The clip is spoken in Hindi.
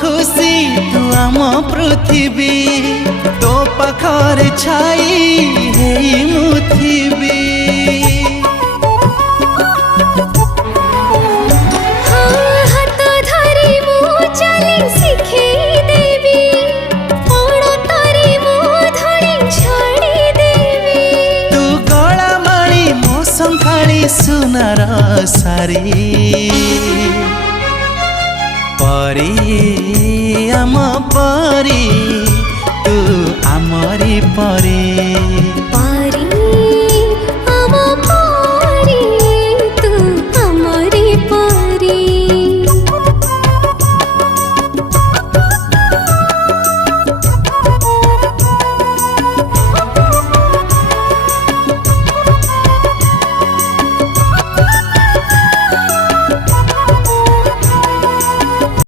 खुशी तू आम पृथ्वी तो पाखर छाई हेई मुथिबी सुनार सारी परी आम परी तू आमरी परी।